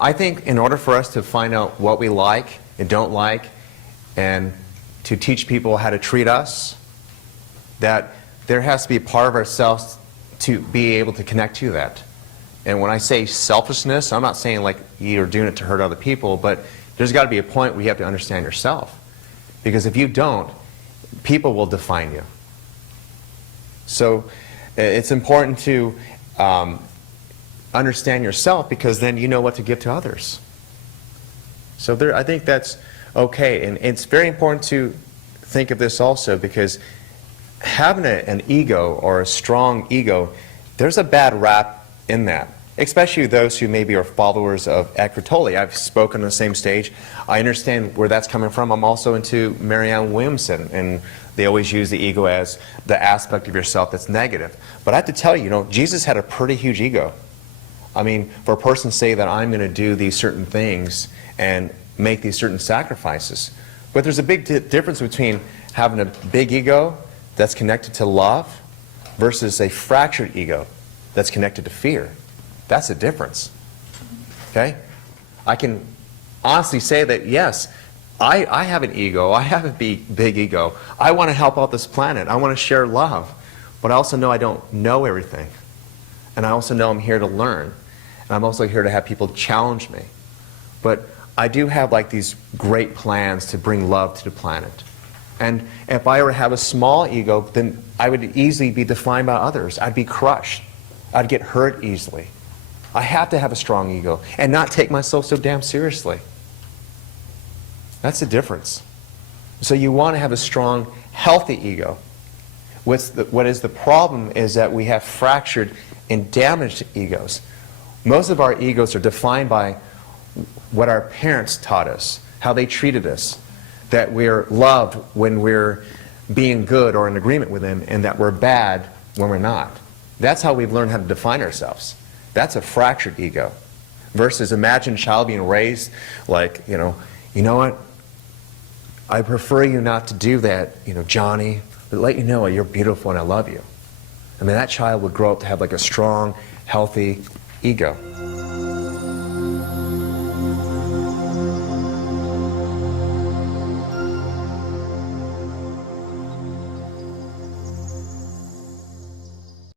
I think in order for us to find out what we like and don't like, and to teach people how to treat us, that there has to be a part of ourselves to be able to connect to that. And when I say selfishness, I'm not saying like you're doing it to hurt other people, but there's got to be a point where you have to understand yourself. Because if you don't, people will define you. So it's important to understand yourself, because then you know what to give to others. So I think that's okay. And it's very important to think of this also, because having an ego or a strong ego, there's a bad rap in that. Especially those who maybe are followers of Eckhart Tolle. I've spoken on the same stage. I understand where that's coming from. I'm also into Marianne Williamson, and they always use the ego as the aspect of yourself that's negative. But I have to tell you, you know, Jesus had a pretty huge ego. I mean, for a person to say that I'm going to do these certain things and make these certain sacrifices. But there's a big difference between having a big ego that's connected to love versus a fractured ego that's connected to fear. That's the difference. Okay? I can honestly say that, yes, I have an ego. I have a big ego. I want to help out this planet. I want to share love. But I also know I don't know everything. And I also know I'm here to learn. And I'm also here to have people challenge me. But I do have like these great plans to bring love to the planet. And if I were to have a small ego, then I would easily be defined by others. I'd be crushed. I'd get hurt easily. I have to have a strong ego and not take myself so damn seriously. That's the difference. So you want to have a strong, healthy ego. What is the problem is that we have fractured and damaged egos. Most of our egos are defined by what our parents taught us, how they treated us, that we're loved when we're being good or in agreement with them, and that we're bad when we're not. That's how we've learned how to define ourselves. That's a fractured ego. Versus imagine a child being raised like, you know what? I prefer you not to do that, Johnny, but let you know you're beautiful and I love you. I mean, that child would grow up to have like a strong, healthy ego.